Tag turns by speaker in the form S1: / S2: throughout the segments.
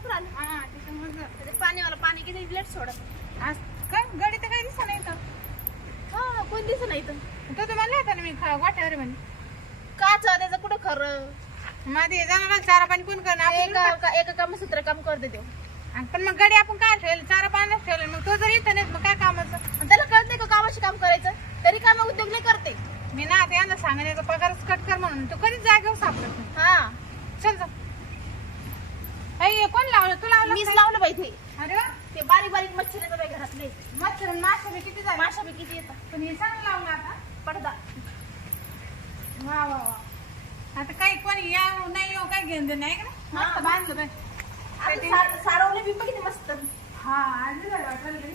S1: लवकर आलं
S2: हा त्याच्यामुळे जर-
S1: ते पाणीवाला पाणी किती लेट सोडत
S2: आज काय? गाडी तर काही दिसत नाही
S1: हा कोण दिसत नाही तर
S2: तो तर म्हणला होता ना मी खा वाट्यावर म्हणे.
S1: काच त्याचं कुठं खरं?
S2: माझे जाणार चारा पाणी कोण करणार? आपण
S1: एका का- एका कामसूत्र काम करते तो.
S2: आणि पण मग गाडी आपण काय ठेवलं? चारा पाण्यात ठेवलं. मग तो जर येत नाही मग काय कामाचं?
S1: आणि त्याला कळत नाही का कामाशी काम करायचं? तरी काम उद्योग नाही करते.
S2: मी ना आता यांना सांगण्याचा पगारच कट कर म्हणून. तो कधीच जागेवर सापडत नाही.
S1: हा.
S2: चल जा. कोण लावलं? तू लावलं
S1: मीच? लावलं पाहिजे
S2: अरे वा.
S1: ते बारीक बारीक मच्छर येतात बाई घरातले.
S2: मच्छर आणि माशा बी किती झाले?
S1: माशा बी किती येतात.
S2: पण हे चांगलं लावलं आता.
S1: पडदा.
S2: वा वा वा. आता काही कोणी या नाही येऊ काय घेऊन दे नाही का?
S1: हा.
S2: मस्त बांधलं बाई.
S1: आता सार- सारवले बी किती मस्त.
S2: हा आज झालं वाटलं घरी.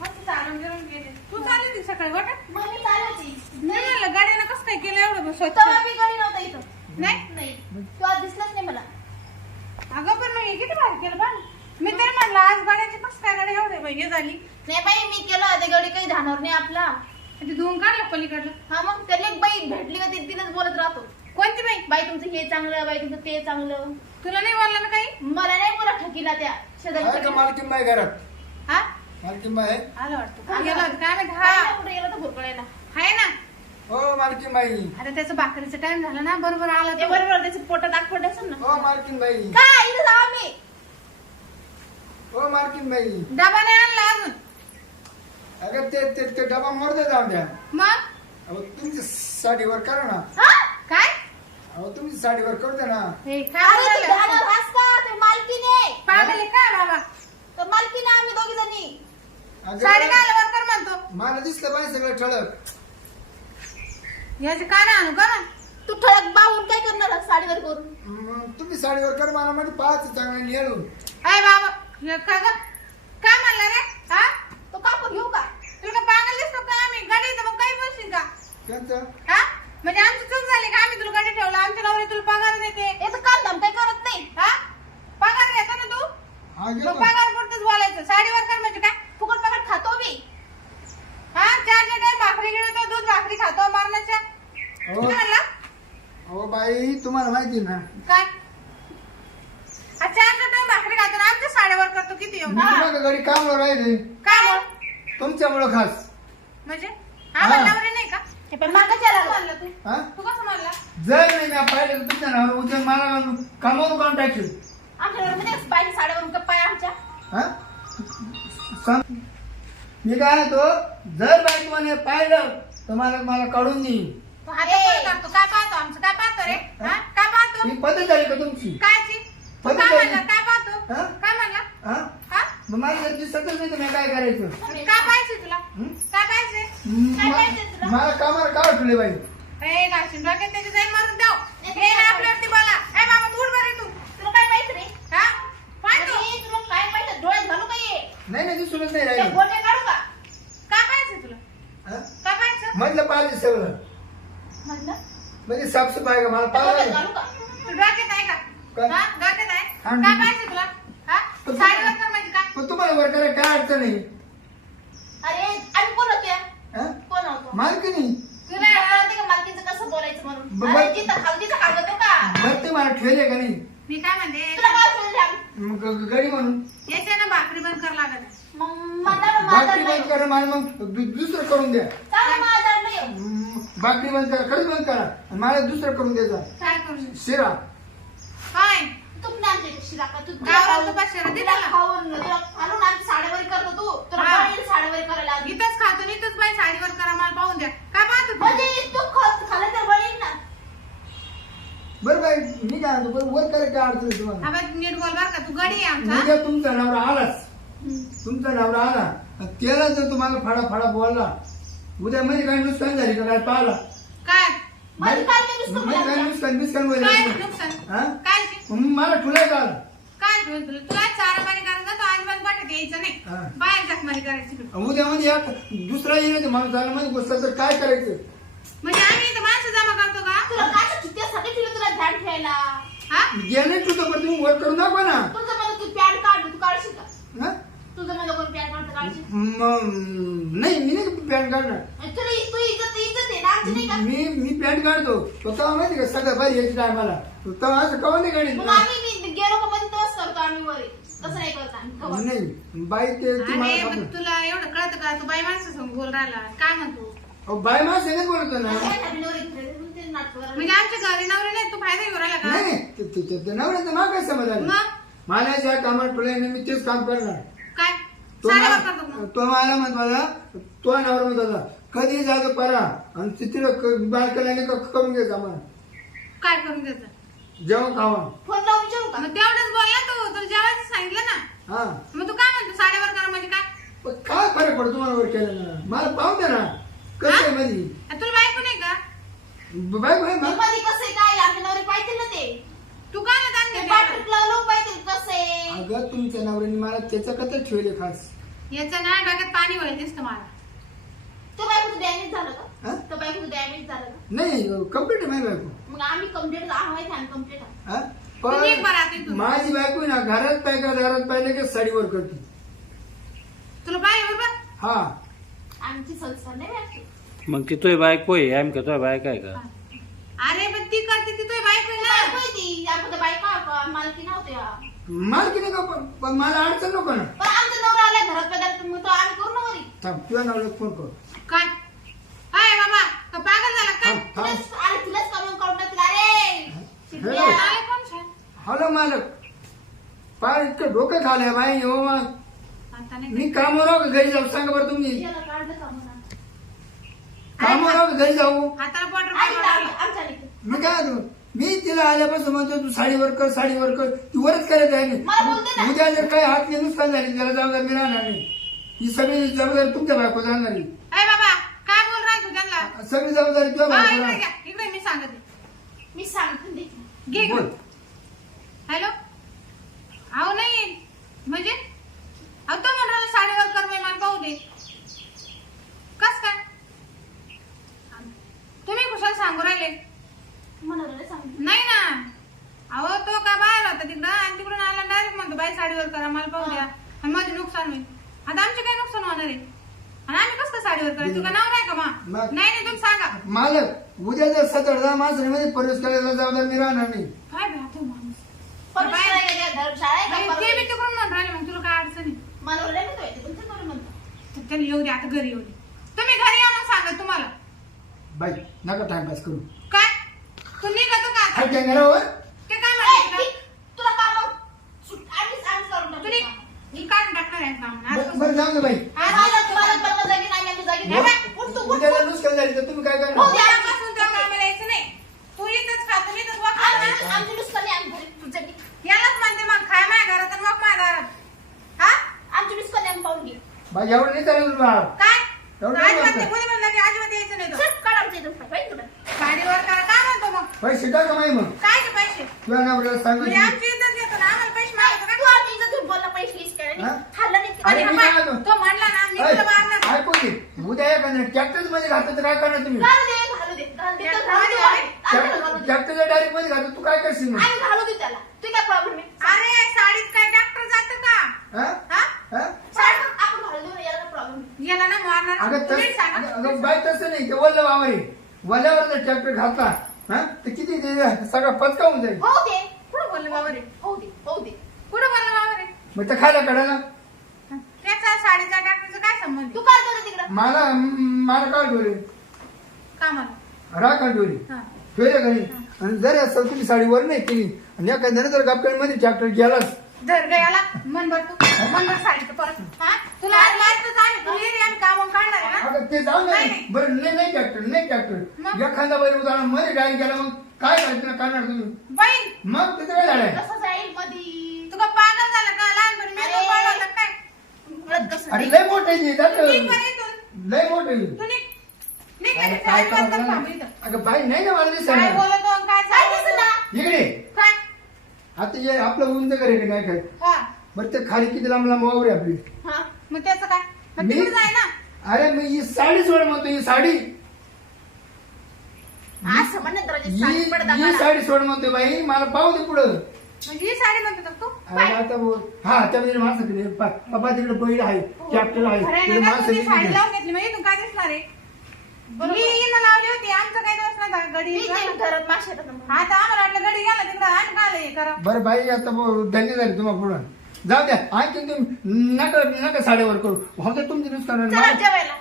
S2: मस्त चालून बिरून गेले. तू चालली होती सकाळी वाटत
S1: मग मी चालवते
S2: नाही गाडीनं कसं काय केलं एवढं स्वच्छ?
S1: मी घरी नव्हता इथं.
S2: नाही?
S1: नाही. तू आज दिसलाच नाही मला
S2: अगं पण मग हे किती भारी केलं बा मी तरी म्हणलं आज गाड्याची कसं काय गाडी एवढे बाई हे झाली.
S1: नाही बाई मी केलं ते गडी काही धानावर नाही आपला.
S2: ते धुवून काढलं पलीकडलं.
S1: हा मग त्याला एक बाई भेटली का ते तिनंच बोलत राहतो.
S2: कोणती बाई?
S1: बाई तुमचं हे चांगलं बाई तुमचं ते चांगलं.
S2: तुला नाही बोलला ना काही?
S1: मला नाही बोला ठकीला त्या शेजारी
S3: मालकीन बाई घरात?
S2: हा?
S3: मालकीन बाई
S2: आलं वाटतं. कोण गेलं होतं काय माहिती? हा.
S1: कुठे गेला तर भुरकळायला
S2: आहे ना.
S3: हो मालकीन बाई.
S2: आता त्याचं भाकरीचं टाइम झाला ना बरोबर आला
S1: ते
S2: तो.
S1: बरोबर त्याचे पोटात पडले असेल ना.
S3: हो मालकीन बाई.
S1: काय इथं जावा मी.
S3: हो मालकीन बाई.
S2: डबा नाही आणला अजून.
S3: अगं ते ते ते डबा मोरदे जाऊन द्या.
S2: मग?
S3: अहो तुमची साडीवर करा ना.
S1: हा?
S2: काय?
S3: अहो तुमची साडीवर करू द्या ना.
S2: हे काय
S1: अरे ते
S2: बोलायला?
S1: हास का ते मालकीने.
S2: पागल आहे काय बाबा?
S1: तर मालकीने आम्ही दोघी जणी.
S2: साडी
S3: अगं
S2: काय वर कर म्हणतो.
S3: मला दिसलं पाहिजे सगळं ठळक.
S2: याचे काय आणू का ना
S1: तू ठळक बाहून काय करणार साडीवर करून?
S3: मग तुम्ही साडीवर कर मला म्हणजे पाच चांगलं नेळून
S2: अय बाबा हे काय ग? काय म्हणला रे? हा?
S1: तो कापून घेऊ का?
S2: तुला पागल दिसतो का आम्ही? गाडी मग काही बोलशील का?
S3: त्यांचं?
S2: हा? म्हणजे आमची चूक झाली का? आम्ही तुला गाडी ठेवला. आमच्या नवरी तुला पगार देते.
S1: काम धाम काय करत नाही.
S2: हा? पगार घेतो ना तू?
S3: हा
S2: मग
S3: घेऊ
S2: पगार पुरतच बोलायचं. साडीवर कर म्हणजे काय?
S1: फुकट पकड खातो मी.
S2: हा? चार टाइम भाकरी गिळतो दूध भाकरी खातो मारण्याच्या
S3: हो.
S2: काय म्हणला?
S3: हो बाई तुम्हाला माहिती ना?
S2: काय? हा चार टाइम भाकरी खातो ना आमच्या साड्यावर करतो. किती येऊन
S3: घरी कामावर राहिले.
S2: काय बोल
S3: तुमच्यामुळं खास.
S2: म्हणजे?
S3: हा.
S2: हा. नवरी नाही का?
S1: हे पण मागाच्या
S2: कसं
S1: लागला
S2: म्हणलं तू
S3: हा?
S2: तू कसं म्हणला?
S3: जर नाही मी पाहिलं तर तुमच्या नावावर उद्या मला कामावर काढून टाकशील
S1: आमच्या घरामध्ये बाई साड्यावरून गप्पा आहे आमच्या.
S3: हा? सांग. मी काय म्हणतो जर बाई तुम्हाला हे पाहिलं तर मला मला काढून देईन.
S2: तू हात वर करतो काय पाहतो? आमचं काय पाहतो रे? हा? काय पाहतो?
S3: ही पद्धत झाली का तुमची?
S2: कायची? तू
S3: पद्धत
S2: काय
S3: आहे.
S2: म्हणला काय पाहतो
S3: हा?
S2: काय म्हणला
S3: हा
S2: हा
S3: मग मला जर दिसतच नाही तर मी काय करायचं?
S2: काय पाहिजे तुला?
S3: हं?
S2: काय पाहिजे?
S1: काय पाहिजे
S3: म-
S1: तुला?
S3: मला कामाला का ठेवले बाई
S2: ए डोक्यात त्याची जाईल मारून द्याव हे ना आपल्यावरती बोला. ए बाबा बरे तू
S1: तुला काय माहीत रे?
S2: हा? पाहतो.
S1: अरे, तुला काय माहीत? डोळ्यात घालू का ये
S3: नाही नाही दिसूनच नाही
S1: त्या
S3: राहिलं.
S1: गोट्या काढू का?
S2: काय पाहिजे तुला?
S3: हा?
S2: काय पाहिजे
S3: म्हटलं पाहिजे सगळं.
S1: म्हणलं
S3: म्हणजे साफसफाई का? मला पाहिजे
S1: घालू का?
S2: तू डोक्यात आहे का?
S3: काय?
S2: हा? डोक्यात आहे? काय पाहिजे तुला? हा? साडीवर काय
S3: पण तुम्हाला वर करायला काय अडचण आहे?
S1: अरे आम्ही कोण होत्या?
S3: हा?
S1: कोण होतो?
S3: मालकीनी.
S1: का मालकीचं कसं बोलायचं म्हणून?
S3: ब-
S1: अरे जिथं खाल तिथं खाल होतं का?
S3: बरं ते मला ठेवले का नाही?
S2: मी काय म्हणते?
S1: तुला काय सोडले आम्ही
S3: मग ग- गडी म्हणून.
S2: ना भाकरी बंद कर लागत
S1: मग माझा
S3: बाकरी
S1: माझा
S3: बंद करा मला मग दु- दुसरं करून द्या.
S1: माझा नाही.
S3: बाकरी बंद करा खरंच बंद करा. आणि मला दुसरं करून द्यायचा
S2: काय करू?
S3: शिरा.
S2: काय?
S1: तू नाही आमच्या इथे शिरा का? तू तुला
S2: गावाला
S1: खाऊन-
S2: तू पाचशेला दे
S1: तुला
S2: त्याला.
S1: खाऊन तुला खालून आमची साडेवारी करतो तू. तुला
S2: हा.
S1: साडेवारी करायला
S2: इथंच खातो आणि इथंच बाई साडीवर करा मला पाहून द्या. काय पाहतो?
S1: म्हणजे तू खा- खाल्लं तर बळीन ना.
S3: बरं बाई मी काय म्हणतो बरं वर करायला काय अडचण आहे तुम्हाला
S2: हा बाई नीट बोल बर का तू गडी आहे आमचा.
S3: उद्या तुमचा नवरा आलाच. तुमचा नवरा आला. आणि त्याला जर तुम्हाला फाडा फाडा बोलला उद्या म्हणजे काय नुकसान झाली का काय पाहिला?
S2: काय?
S1: म्हणजे काय नुसतं
S3: म्हणजे? नुकसान बिस्कान
S2: काय
S3: वगैरे
S2: नुकसान?
S3: हा?
S2: काय ते?
S3: मला का आला?
S2: काय ठेवलं तुला तुला चारा पाणी करायचं तर अजिबात वाटत यायचं नाही
S3: हा.
S2: बाहेर जखमारी करायची तू.
S3: उद्या म्हणजे एक दुसरा येईल माणूस आला म्हणजे गोष्ट तर काय करायचं
S2: म्हणजे आम्ही इथं माणसं जमा करतो
S1: तुला
S2: का
S1: काय त्यासाठी तुला तुला ध्यान ठेवायला
S2: हा
S3: गेले तुझं पण तुम्ही वर करून दाखवा ना
S1: तुझं मला तू पॅड काढ तू काढशील का
S3: हा?
S1: तुझं कोण काढशील
S3: नाही मी नाही पॅन्ट काढणार.
S1: आणि तुला इ- तू इज्जत इज्जत आहे ना आमची नाही का?
S3: मी मी काढतो. तो तेव्हा माहिती का सगळं बाई यायची टायमाला तेव्हा असं कवा नाही
S1: मग
S3: काढायचं
S1: आम्ही मी गेलो का मध्ये तोच करतो करतो आम्ही वर. आहे. तसं नाही करत आम्ही. कवा.
S3: नाही बाई ते ती मला
S2: मग. तुला एवढं कळतं का? तू बाई माणसं समोर बोल राहिला. काय म्हणतो?
S3: अहो, बाई सांगत बोलतो ना
S1: नवरी ते नाटकं करायला.
S2: म्हणजे आमच्या घरी नवरे नाही? तू फायदा घेऊन राहिला
S3: नाही
S2: का?
S3: नाही ते- ते- ते नवऱ्याचं नाव काय समज आलं
S2: मग?
S3: मला ज्या कामात ठेवलं मी तेच काम करणार.
S2: काय?
S3: तो मला तो मला म्हणत मला तो नवरा म्हणत होता कधी जातो परा आणि तिथे बायकाला करून घ्यायचं आम्हाला
S2: काय करून द्यायचं
S3: जेवण खावा.
S1: फोन लावून विचारू का
S2: मग तेवढंच बोलला तू तुला जेवायचं सांगितलं ना.
S3: हा.
S2: मग तू काय म्हणतो साड्यावर करा म्हणजे काय?
S3: पण काय फरक पडतो तुम्हाला वर केलं ना मला पाहू द्या ना. कसं आहे मध्ये
S2: आ, तुला बायको नाही का?
S3: बाय बाय
S1: ते मध्ये कसं आहे काय नवरे पाहिजे ना ते.
S2: तू काय ना
S1: ते
S2: त्यांनी
S1: पाठीतला लोक पाहिजे कसं आहे?
S3: अगं तुमच्या नवऱ्याने मला त्याच्या कथा ठेवले खास
S2: याचं ना डोक्यात पाणी व्हायला दिसतं मला.
S1: तो डॅमेज झालं
S3: हा?
S1: का तो बायकोचं डॅमेज झालं का?
S3: नाही कंप्लीट आहे माझी बायको.
S1: मग आम्ही कंप्लीट आम्ही आम्ही कंप्लीट
S3: हा?
S2: तू निघ बरं आता
S3: पण
S2: इथून.
S3: माझी बायको आहे ना घरात पाहिजे घरात पाहिजे की साडीवर करते.
S2: तुला पाहिजे बरोबर?
S3: हा.
S1: आमची नाही
S4: मग ती तुझी बायको आहे आम्ही का तुझ्या बायक आहे का?
S2: अरे पण ती करते ती तुझी बायको आहे
S1: बायको
S2: ना
S1: आहे ती. बायका मालकी नव्हत्या
S3: मालकी नाही का पण- पण मला अडचण नको ना.
S1: पण आमचा नवरा आला घरात पदार्थ मग तो आम्ही करू ना वरी.
S3: थांब तुझ्या नवऱ्याला फोन कर.
S2: काय? हाय बाबा का पागल झाला काय?
S3: थांब थांब.
S1: तुलाच अरे तुलाच करून काढून टाकला रे शिकल्या.
S2: छान?
S3: हॅलो मालक. पार इतकं डोकं खालंय बाई हो
S2: आता नाही
S3: मी कामावर आहो का? घरी जाऊ? सांगा बरं तुम्ही.
S1: याला काढलं का म्हणा.
S3: कामावर आहो का? घरी जाऊ?
S2: हाताला
S1: आम्ही लेकी.
S3: मी काय म्हणतो मी तिला आल्यापासून म्हणतो तू साडीवर कर साडीवर कर. ती वरच करत आहे.
S1: मला बोलते ना.
S3: नाही. उद्या जर काही हात नुकसान झाली त्याला जबाबदार मी राहणार नाही. ही सगळी जबाबदारी तुमच्या बायको जाणार. नाही
S2: अरे बाबा काय बोल राय तू त्यांना?
S3: सगळी जबाबदारी तुझ्या
S2: हा,
S3: बायको
S2: इकडे
S3: राहणार.
S2: घ्या, इकडे मी सांगते.
S1: मी सांगते दे.
S2: घे
S3: बोल.
S2: हॅलो? अहो नाही. म्हणजे? अहो तो म्हणून राहिला साडीवर कर बाई, मला पाहू दे. कस काय? तुम्ही कुशाल सांगू राहिले?
S1: म्हणाला.
S2: नाही ना. अहो तो का बाहेर होता तिकडं? आणि तिकडून आला डायरेक्ट म्हणतो बाई साडीवर करा मला पाहू द्या. आणि माझे नुकसान होईल. आता आमचे काय नुकसान होणार आहे? आणि आम्ही कसं साडीवर करायचं? तुला नाव नाही का मा?
S3: मग-
S2: नाही नाही तुम्ही सांगा.
S3: मालक उद्या जर सतरा दहा माणसांमध्ये प्रवेश करायला जबाबदार मी राहणार नाही.
S2: काय माणूस.
S1: का?
S2: ते तिकडून म्हणून राहिले मग तुला काय अडचण आहे. तर त्याला येऊ दे आता घरी येऊ दे. तुम्ही घरी या मग सांगा तुम्हाला.
S3: बाई नका टाइमपास करू. हात कॅमेरावर
S2: ते काय
S1: ए,
S2: म्हणते
S1: ती- तुला कामावर सुट- आम्हीच- आम्हीच करून टाकू
S2: तुला
S1: काम.
S2: मी काढून टाकणार आहे काम.
S3: बरं बरं जाऊ बाई
S2: आज
S1: मला तुम्हाला बंद जागी नाही, आम्ही जागी नाही. बाई, उठ तू, उठ
S3: उद्या
S1: तू.
S3: जर नुकसान झाली तर तुम्ही काय
S1: हो
S3: करणार
S1: द्या.
S2: उद्यापासून तुला कामाला यायचं नाही तू इथंच खा तुम्ही इथंच वाग खा.
S1: आमची- आमची नुसकानी आम्ही घरी तुझ्यासाठी.
S2: यालाच म्हणते मग खाय माझ्या घरात आणि मग माझ्या दारात हा
S1: आमची नुसकानी आम्ही पाहून घे.
S3: बाई एवढं नाही चालेल बाळा
S2: काय
S3: एवढं
S2: अजिबात
S3: नाही
S2: नाही कोणी म्हणलं की अजिबात यायचं नाही तो.
S1: चल, काढ आमच्या इथून पाय, पाहिजे तुला.
S2: गाडीवर करा काय म्हणतो मग
S3: माही मग.
S2: काय ते पैसे?
S3: तुझ्या नवऱ्याला
S2: म्हणजे
S3: सांगायची
S2: आमची इज्जत घेतो ना आम्हाला पैसे मागतो
S1: तू
S2: का
S1: आम्ही घेऊन बोलला पैसे वीस काय आणि
S3: हा?
S1: खाल्लं नाही.
S3: अरे
S2: आणि
S3: मी काय म्हणतो?
S2: तो म्हणला ना मी
S3: ऐक,
S2: तुला मारणार
S3: ऐकू दे उद्या एखाद्या ट्रॅक्टरमध्ये घातलं तर काय करणार तुम्ही?
S1: घालू दे घालू दे. घालू दे तर घालू दे. आम्ही घालू दे.
S3: ट्रॅक्टरच्या डायरेक्टमध्ये घातलं तू काय करशील मग?
S1: आम्ही घालू दे त्याला. तू काय प्रॉब्लेम आहे
S2: अरे साडीत काय डॉक्टर जात का?
S3: हा?
S2: हा?
S3: हा?
S1: साहेब, आपण घालू दे याला काय प्रॉब्लेम
S2: याला ना मारणार.
S3: अगं
S2: सांगा.
S3: बाय तसं नाही. ते वल्ल वावर आहे. वल्ल्यावर जर ट्रॅक्टर घातला. हा? तर किती ते सगळा पचका होऊन जाईल.
S1: हो दे.
S2: कुठं बोलले बाबा रे?
S1: हो दे हो दे.
S2: कुठं बोलले बाबा रे?
S3: मग ते खायला काढायला
S2: त्याचा साडीचा डॉक्टरचा काय संबंध?
S1: तू? काय करतो तिकडं.
S3: मला मला काय डोळे.
S2: कामाला.
S3: राखा
S2: हा.
S3: घरी. आणि जर असं तुम्ही साडीवर नाही केली आणि एखाद्याने जर गापकाळी मध्ये ट्रॅक्टर गेलाच.
S2: धर ग याला मन भर परत हा तुला आज माहितच आहे तू काढणार आहे ना
S3: ते जाऊ
S2: नाही,
S3: नाही
S2: नाही.
S3: बरं नाही नाही नाही? एखादा बैल उदाहरणमध्ये डायरेक्ट गेला मग काय करायचं करणार तुम्ही
S2: बाई
S3: मग तिथे काय झालंय
S1: कसं जाईल मधी
S2: तुला पागल झालं का लहानपणी मी
S1: अरे.
S2: पाळलं होतं काय
S1: मुळात कसं
S3: अरे
S1: जाईल?
S3: लय मोठे आहे ते,
S2: तू
S3: त्यात
S2: निघ बरं इथून.
S3: लय मोठे.
S2: तू निघ. निघ
S3: अरे
S2: इथे.
S3: काय
S2: साडी बंद
S3: करणार?
S2: थांब इथं.
S3: अगं बाई नाही ना मला
S2: काय
S3: दिसणार
S2: बोलतो आणि काय
S1: काय
S2: चालू
S1: दिसलं ना?
S3: इकडे
S2: काय
S3: आता हे आपलं उंच करे काय काय
S2: हा
S3: बरं ते खाली किती लांब लांब वावर आहे आपली?
S1: हा.
S2: मग त्याचं काय? मग
S3: मी-
S2: तिकडे जाय ना.
S3: अरे मी ही साडी सोड म्हणतो ही साडी.
S1: असं म्हणत राजे साडी
S3: ही
S1: पडदा
S3: ही. साडी सोड म्हणतोय बाई मला पाहू दे पुढं.
S2: म्हणजे ही साडी म्हणतो का तू
S3: अरे आता बोल. हा त्यामध्ये माणसं किती पप्पा तिकडे बैल आहे कॅप्टन आहे.
S2: खरं
S3: तिकडे
S2: आहे ना,
S3: माणसं
S2: तू ती
S3: किती
S2: साडी. लावून घेतली काय दिसणार आहे? मी लावली होती आमचं दोष नाही गडी
S1: मी घरात
S2: आता आम्हाला वाटलं गडी गेला तिकडं आणि काय हे करा.
S3: बरं बाई आता धन्य झाली तुम्हाला पुढं. जाऊ द्या आणखी तुम्ही नका नका साडेवर करू. होते तुमची नुसकान
S1: चला जेवायला.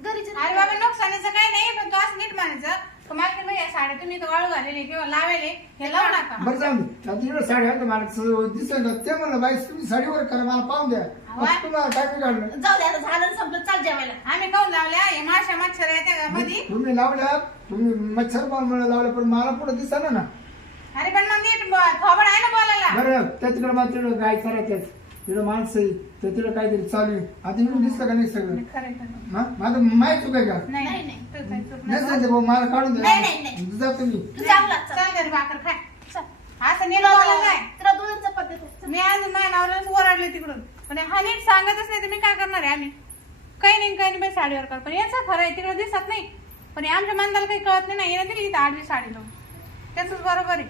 S1: घरी चला.
S2: अरे बाबा नुकसानीचं काही नाही पण तू असं नीट म्हणायचं बाई या साड्या तुम्ही इथं वाळू घालेले किंवा लावेले हे लावू नका.
S3: बरं जाऊ दे. आता तिकडे साडी आहे मला स- दिसेल ते म्हणलं बाई तुम्ही साडीवर करा मला पाहून द्या. तुम्हाला काढलं
S1: जाऊ दे आता झालं ना संपलं चाल जेवायला.
S2: आम्ही काऊन लावल्या? हे माशा मच्छर येते का
S3: तुम्ही लावल्या तुम्ही मच्छर मला लावल्या पण मला पुढे दिसणार ना.
S2: अरे पण मग नीट ब- थोबड आहे ना बोलायला
S3: बरं त्या तिकडे मला तिकडे गाय करायच्याच तिकडे माणसं आहे त्या तिकडे काहीतरी चालू आहे आता इकडून दिसलं का नाही सगळं
S2: खरं खरं.
S3: हा? माझं माहीत चुक आहे का
S2: नाही
S1: नाही.
S2: तू काही चूक
S3: नाही
S2: नाही.
S3: सांगते भाऊ मला काढून
S1: नाही, नाही, नाही.
S3: द्या जा तुम्ही
S1: तू चांगला चल.
S2: चल घरी भाकर खाय
S1: चल.
S2: असं नीट बोलायला
S1: तुला
S2: काय
S1: तुला दुधाचं पद्धत आहे.
S2: मी आज नाही नवऱ्यालाच ओरडले तिकडून पण हा नीट सांगतच नाही तर मी काय करणार आहे आम्ही काही नाही काही नाही बाई साडीवर कर पण याचं खरं आहे तिकडे दिसत नाही पण हे आमच्या मानदाला काही कळत नाही ना येणं दिली इथं आडवी साडी लावून त्याच बरोबर आहे